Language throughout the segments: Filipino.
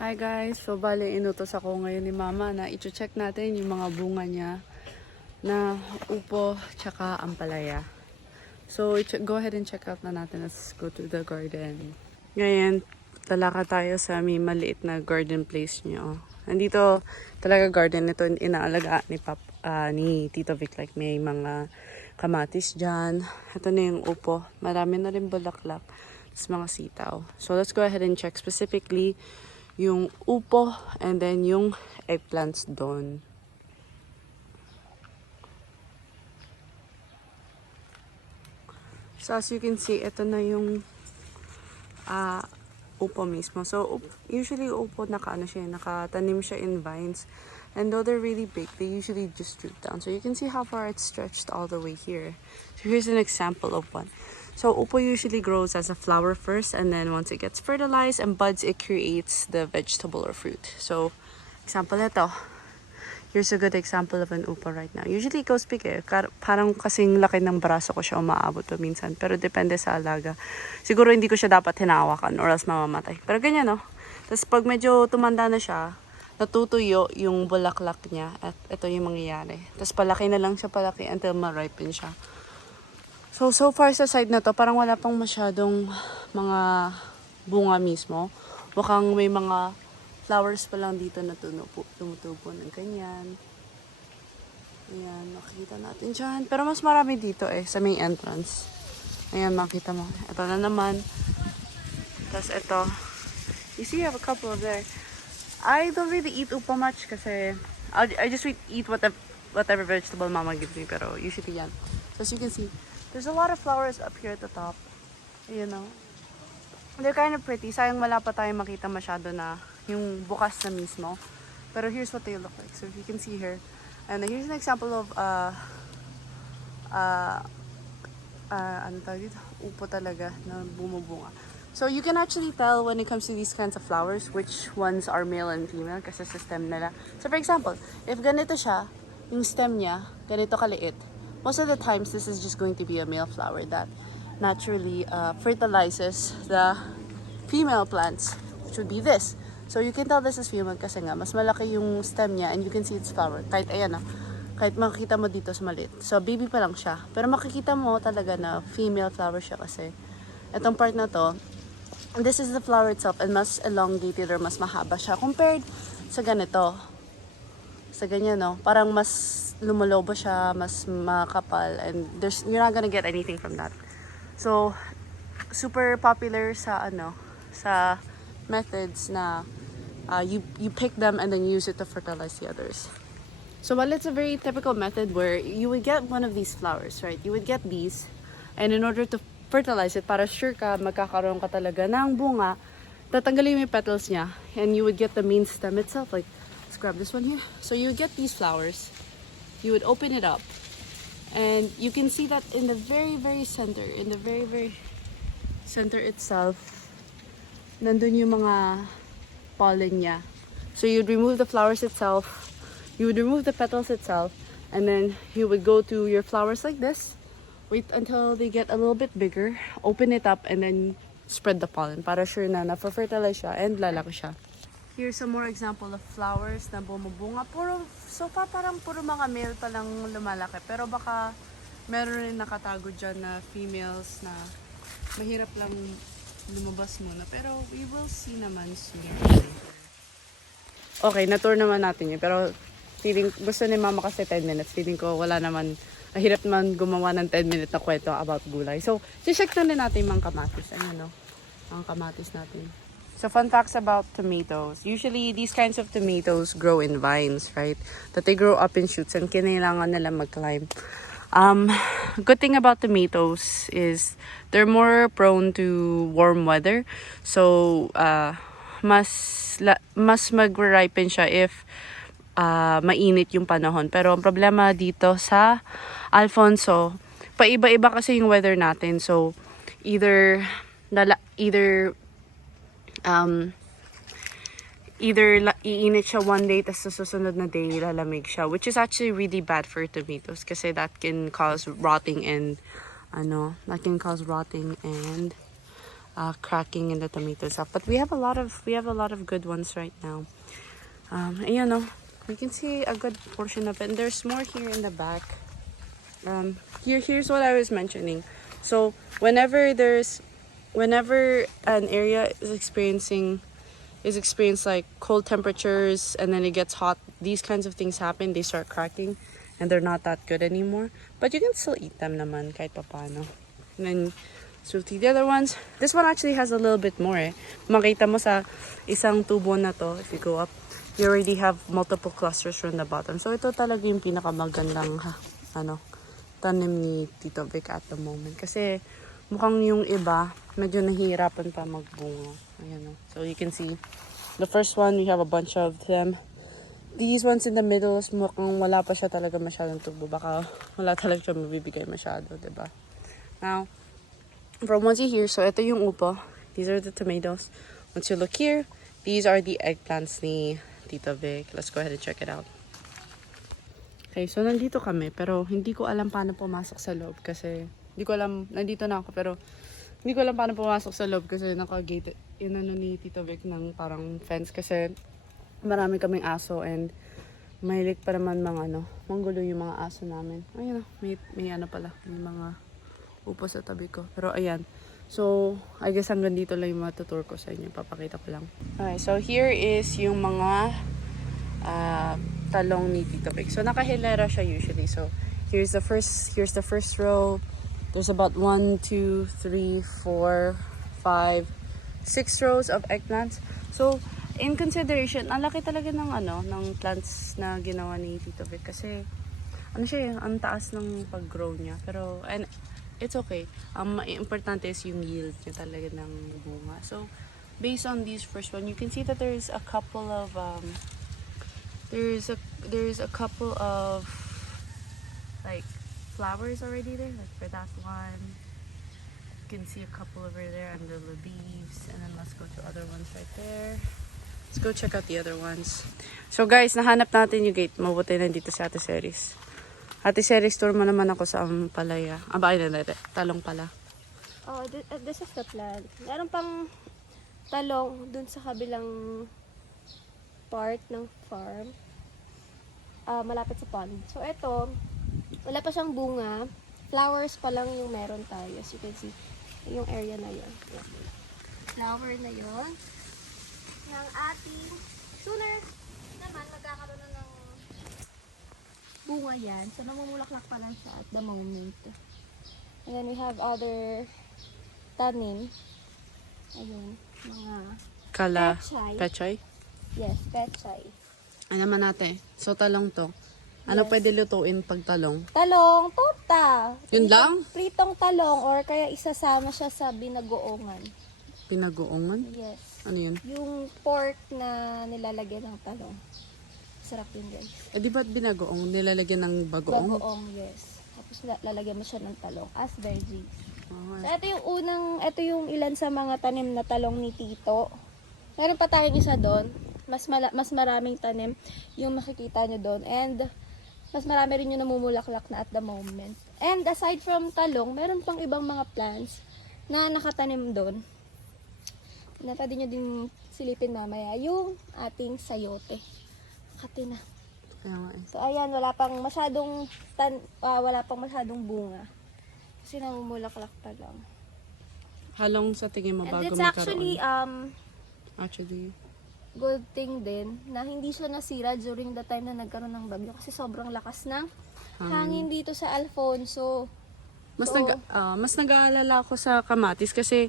Hi guys! So bale inutos ako ngayon ni mama na i-check natin yung mga bunga niya na upo tsaka ampalaya. So go ahead and check out na natin. Let's go to the garden. Ngayon, talaka tayo sa may maliit na garden place niyo. Nandito talaga garden ito, inaalagaan ni Tito Vic. Like may mga kamatis dyan. Ito na yung upo. Marami na rin bulaklak. Tapos mga sitaw. So let's go ahead and check specifically yung upo and then yung eggplants doon. So as you can see, ito na yung upo mismo. So usually upo nakatanim siya in vines. And though they're really big, they usually just droop down. So you can see how far it's stretched all the way here. So here's an example of one. So upo usually grows as a flower first, and then once it gets fertilized and buds, it creates the vegetable or fruit. So example ito. Here's a good example of an upo right now. Usually it goes big eh. Parang kasing laki ng braso ko siya umaabot to minsan. Pero depende sa alaga. Siguro hindi ko siya dapat hinahawakan or else mamamatay. Pero ganyan no. Tapos pag medyo tumanda na siya, natutuyo yung bulaklak niya. At ito yung mangyayari. Tapos palaki na lang siya palaki until ma-ripen siya. So far sa side na to, parang wala pang masyadong mga bunga mismo. Mukhang may mga flowers pa lang dito na tumutubo ng ganyan. Ayan, makikita natin dyan. Pero mas marami dito sa main entrance. Ayan, makita mo. Ito na naman. Tapos ito. You see, I have a couple of there. I don't really eat upa much kasi I just eat whatever vegetable mama gives me. Pero usually yan. So as you can see, there's a lot of flowers up here at the top. You know. They're kind of pretty. Sayang wala pa tayong makita masyado na yung bukas na mismo. Pero here's what they look like. So if you can see here. And here's an example of ano tawag dito? Upo talaga na bumubunga. So you can actually tell when it comes to these kinds of flowers which ones are male and female kasi sa stem nila. So for example, if ganito siya, yung stem niya, ganito kaliit. Most of the times, this is just going to be a male flower that naturally fertilizes the female plants, which would be this. So you can tell this is female kasi nga, mas malaki yung stem niya and you can see its flower. Kahit ayan kahit makikita mo dito sa maliit. So baby pa lang siya. Pero makikita mo talaga na female flower siya kasi itong part na to, this is the flower itself and mas elongated or mas mahaba siya compared sa ganito. Sa ganyan, no? Parang mas lumalobo siya, mas makapal, and you're not gonna get anything from that. So, super popular sa sa methods na you pick them and then use it to fertilize the others. So, while it's a very typical method where you would get one of these flowers, right? You would get these, and in order to fertilize it, para sure ka magkakaroon ka talaga ng bunga, tatanggalin mo yung petals niya, and you would get the main stem itself. Like, let's grab this one here. So you would get these flowers. You would open it up, and you can see that in the very center, itself, nandun yung mga pollen niya. So you'd remove the flowers itself, you would remove the petals itself, and then you would go to your flowers like this, wait until they get a little bit bigger, open it up, and then spread the pollen para sure na na-fertilize siya and lalaki siya. Here's some more example of flowers na bumubunga. So far parang puro mga male pa lang lumalaki. Pero baka meron rin nakatago dyan na females na mahirap lang lumabas muna. Pero we will see naman soon. Okay, na-tour naman natin yun. Pero gusto ni mama kasi 10 minutes. Feeling ko wala naman, mahirap naman gumawa ng 10-minute na kwento about gulay. So, check na rin natin yung mga kamatis. Ayan, no? Ang kamatis natin. So fun facts about tomatoes. Usually, these kinds of tomatoes grow in vines, right? That they grow up in shoots and kinailangan nila mag-climb. Good thing about tomatoes is they're more prone to warm weather. So, mas mag-ripen siya if mainit yung panahon. Pero ang problema dito sa Alfonso, paiba-iba kasi yung weather natin. So, either iinit siya one day tas sa susunod na day lalamig siya, which is actually really bad for tomatoes kasi that can cause rotting and cracking in the tomato stuff. But we have a lot of good ones right now. And you know, we can see a good portion of it. And there's more here in the back. Here's what I was mentioning. So whenever an area is experiencing like cold temperatures and then it gets hot, these kinds of things happen. They start cracking and they're not that good anymore. But you can still eat them naman kahit papano. And then so the other ones, this one actually has a little bit more eh. Makita mo sa isang tubo na to, if you go up, you already have multiple clusters from the bottom. So ito talaga yung pinakamagandang tanim ni Tito Vic at the moment. Kasi mukhang yung iba, medyo nahihirapan pa magbunga. Ayan o. So you can see, the first one, we have a bunch of them. These ones in the middle, mukhang wala pa siya talaga masyadong tubo. Baka wala talaga siya mabibigay masyado, diba? Now, from once you hear, so ito yung upo. These are the tomatoes. Once you look here, these are the eggplants ni Tito Vic. Let's go ahead and check it out. Okay, so nandito kami, pero hindi ko alam paano pumasok sa loob kasi, hindi ko alam, nandito na ako, pero hindi ko alam paano pumasok sa loob kasi naka-gate, ni Tito Vic ng parang fence kasi marami kaming aso and mahilig pa naman manggulo yung mga aso namin. Ayun may pala, may mga upo sa tabi ko. Pero ayan, so I guess hanggang dito lang yung matutour ko sa inyo, papakita ko lang. Okay, so here is yung mga talong ni Tito Vic. So nakahilera siya usually. So here's the first row. There's about 1, 2, 3, 4, 5, 6 rows of eggplants. So in consideration, ang laki talaga ng plants na ginawa ni Tito Vic kasi ang taas ng pag-grow niya. Pero and it's okay. Importante is yung yield niya talaga ng bunga. So based on these first one, you can see that there's a couple of there's a couple of like flowers already there, like for that one you can see a couple over there under the leaves. And then let's go to other ones right there. Let's go check out the other ones. So guys, nahanap natin yung gate. Mabuti nandito si Ate Ceris. Ate Ceris, tour mo naman ako sa palaya. Talong pala. Oh, this is the plant. Meron pang talong dun sa kabilang part ng farm, malapit sa pond. So ito, wala pa siyang bunga, flowers pa lang yung meron tayo. As you can see, yung area na yun. Flower na yun. Ng ating, sooner naman magkakaroon na ng bunga yan. So namumulaklak pa lang siya at the moment. And then we have other tanim. Ayun, mga Pechay? Yes, pechay. Ano naman natin? So talong to. Ano Yes. pwede lutuin pag talong? Talong, tota. Yun lang? Pritong talong or kaya isasama siya sa binagoongan. Pinagoongan? Yes. Ano yun? Yung pork na nilalagyan ng talong. Sarap yun, guys. Eh di ba't binagoong? Nilalagyan ng bagoong? Bagoong, yes. Tapos lalagyan mo siya ng talong as veggies. Oh, So, ito yung ilan sa mga tanim na talong ni Tito. Meron pa tayong isa doon. Mas maraming tanim yung makikita nyo doon. And mas marami rin yung namumulaklak na at the moment. And aside from talong, meron pang ibang mga plants na nakatanim doon. Na pwede nyo din silipin mamaya. Yung ating sayote. Kati na. kaya nga eh. So ayan, wala pang masyadong bunga. Kasi namumulaklak pa lang. Halong sa tingin mo And bago it's magkaroon? actually good thing din na hindi siya nasira during the time na nagkaroon ng bagyo kasi sobrang lakas ng hangin dito sa Alfonso. Mas nag-aalala ako sa kamatis kasi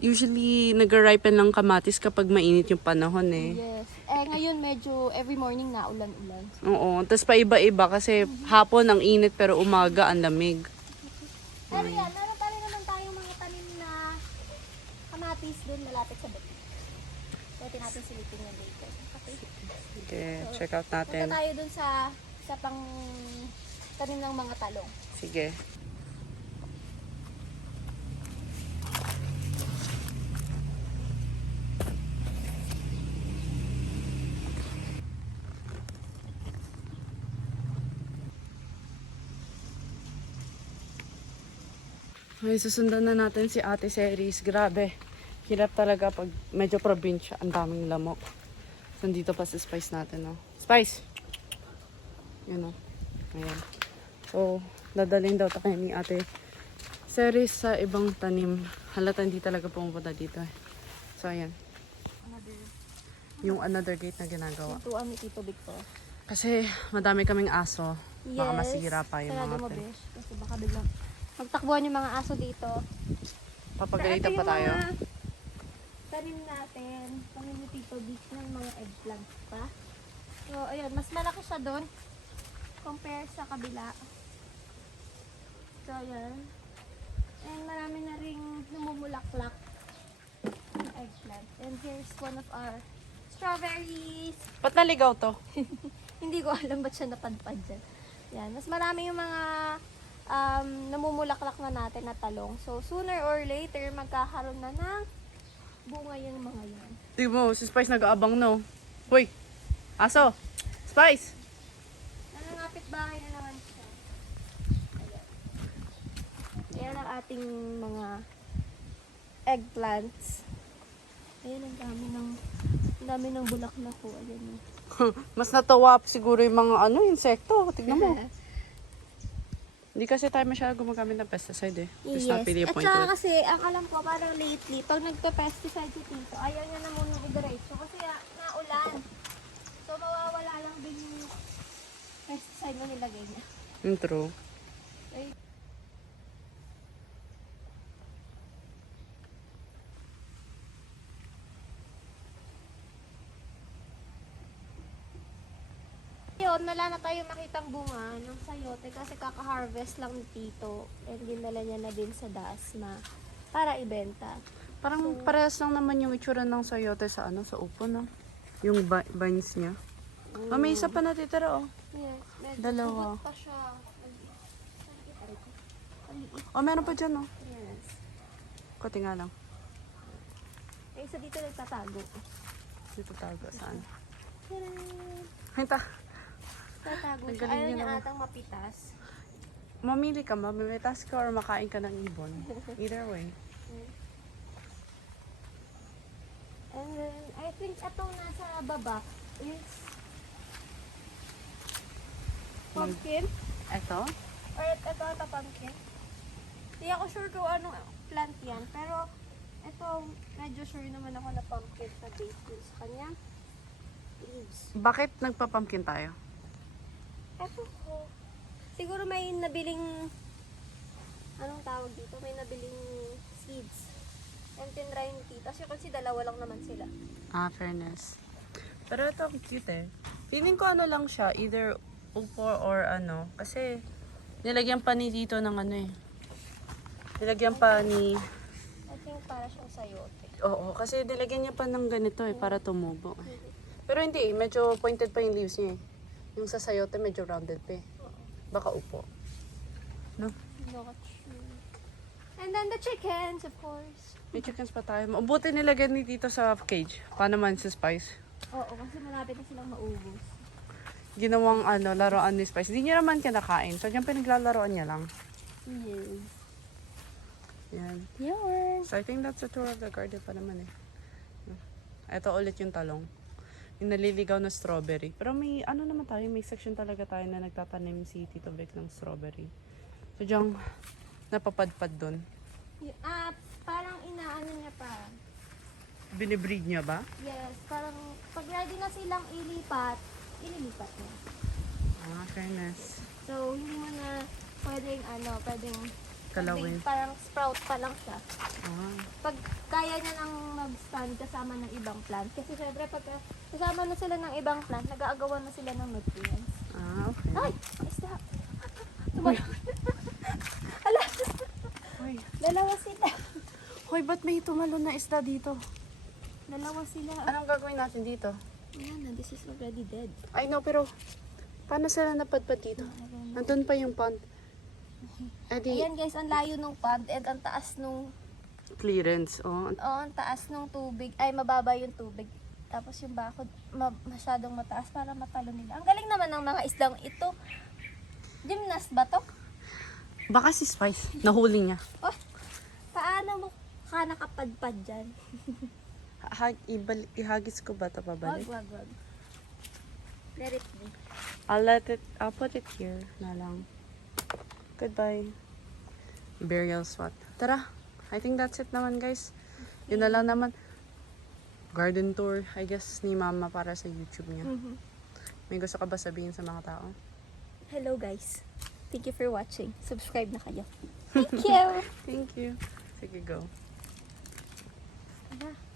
usually nag-ripen ng kamatis kapag mainit yung panahon eh. Yes. Ngayon medyo every morning na ulan-ulan. Oo, tapos paiba-iba kasi hapon ang init pero umaga ang lamig. Pero yan, meron pa rin naman tayong mga tanim na kamatis dun malapit sa bato. Pwede natin silipin yung later. Okay. Okay, check out Punta natin. tayo dun sa pang tanim ng mga talong. Sige. Okay, susundan na natin si Ate Ceris. Grabe. Hirap talaga pag medyo probinsya, ang daming lamok. Nandito pa sa spice natin, no? Spice! Yun, no? Ayan. So, dadalhin daw tayo ni ate Ceres sa ibang tanim. Halata hindi talaga pumupunta dito, eh. So, ayan. Yung another gate na ginagawa. Tuwan ni Tito Victor. Kasi madami kaming aso. Baka masira pa yung sarado mga mo, ate. besh. Kasi baka biglang magtakbuhan yung mga aso dito. Papagalitan pa Ito yung tayo. mga tanim natin. Tanim ni Tito Vic ng mga eggplants pa. So, ayun. Mas malaki siya doon. Compare sa kabila. So, ayun. And marami na ring namumulaklak ng eggplant. And here's one of our strawberries. Ba't naligaw to? Hindi ko alam ba't siya napadpad dyan. Yan. Mas marami yung mga namumulaklak na natin na talong. So, sooner or later, magkakaroon na ng bunga yung mga yan. Tingnan mo, si Spice nag-aabang, no? Hoy! Aso! Spice! Nangangapit bahay na naman siya. Ayan. Yan ang ating mga eggplants. Ayan, ang dami ng bulaklak po. Ayan. Mas natawa siguro yung mga insekto. Tignan mo. Hindi kasi tayo masyado gumagamit ng pesticide, eh. It's not really a At point saka to it. kasi, ang alam ko, parang lately, pag nagpa-pesticide si Tito, ayaw niya na munang i-diretso kasi naulan. So, mawawala lang din yung pesticide na nilagay niya. True. Ay. Yun, wala na tayo makitang bunga ng sayote kasi kaka-harvest lang ni Tito and dinala niya na din sa Dasma para ibenta. Parang parehas lang naman yung itsura ng sayote sa sa upo, no? Yung vines niya. Oh, may isa pa natitira, oh. Yes, medyo Dalawa. sugot pa siya. Maliit. Oh, meron pa dyan, oh. Yes. Kunti nga lang. Eh, isa dito nagtatago. Dito tago, saan? Tadaan! Hinta. Tatago Ang siya. galing Ayaw niya niya naman. atang mapitas. Mamili ka, mamimitas ka or makain ka ng ibon. Either way. And then, I think itong nasa baba is pumpkin. Eto? Or ito ata pumpkin. Hindi ako sure kung anong plant yan. Pero, ito, medyo sure naman ako na pumpkin sa base dun sa kanya. Leaves. Bakit nagpa-pumpkin tayo? Eto ko. Siguro may nabiling, anong tawag dito? May nabiling seeds. And tinry ni Tita. Kasi dalawa lang naman sila. Ah, fairness. Pero ito, cute, eh. Feeling ko lang siya, either upo or kasi nilagyan pa ni dito ng nilagyan pa ni, I think para siyang sayote. oo, kasi nilagyan niya pa ng ganito, eh, para tumubo. Pero hindi, medyo pointed pa yung leaves niya, eh. Yung sa sayote, medyo rounded pa, eh. Baka upo. No? Not sure. And then the chickens, of course. May chickens pa tayo. Mabuti nilagyan ni dito sa cage. Paano man si Spice? Oo, kasi malapit na silang maubos. Ginawang laruan ni Spice. Hindi niya naman kinakain. So, diyan pinaglalaroan niya lang. Yes. Yan. Yours. So, I think that's a tour of the garden pa naman, eh. Ito ulit yung talong. Yung naliligaw na strawberry. Pero may, naman tayo, may section talaga tayo na nagtatanim si Tito Beck ng strawberry. So, diyan, napapadpad dun. Parang inaano niya pa. Binibreed niya ba? Yes, parang pag ready na silang ililipat niya. Ah, fairness. So, hindi mo na pwedeng Kalawin. parang sprout pa lang siya. Ah. Pag kaya niya nang mag-stand kasama ng ibang plant. Kasi syempre pag kasama na sila ng ibang plant, nag-aagawan na sila ng nutrients. Ah, okay. Ay! Isda! Tumayo. Ala! Hoy. Dalawa sila. Hoy, ba't may tumalon na isda dito? Dalawa sila. Anong gagawin natin dito? Ayan na, this is already dead. I know, pero paano sila napadpad dito? Nandun pa yung pond. Edi, Ayan guys, ang layo ng pond and ang taas nung clearance. Oh. ang taas nung tubig. Ay, mababa yung tubig. Tapos yung bakod, masyadong mataas para matalo nila. Ang galing naman ng mga isdang ito. Gymnast ba to? Baka si Spice, nahuli niya. Oh, paano mo? Baka nakapadpad dyan. Ihagis ko ba ito pabalik? Wag. Let it be. I'll put it here na lang. Goodbye. Burial spot. Tara, I think that's it naman guys. Yun na lang naman. Garden tour, I guess, ni mama para sa YouTube niya. May gusto ka ba sabihin sa mga tao? Hello guys. Thank you for watching. Subscribe na kayo. Thank you. Thank you. Sige, go. Tara.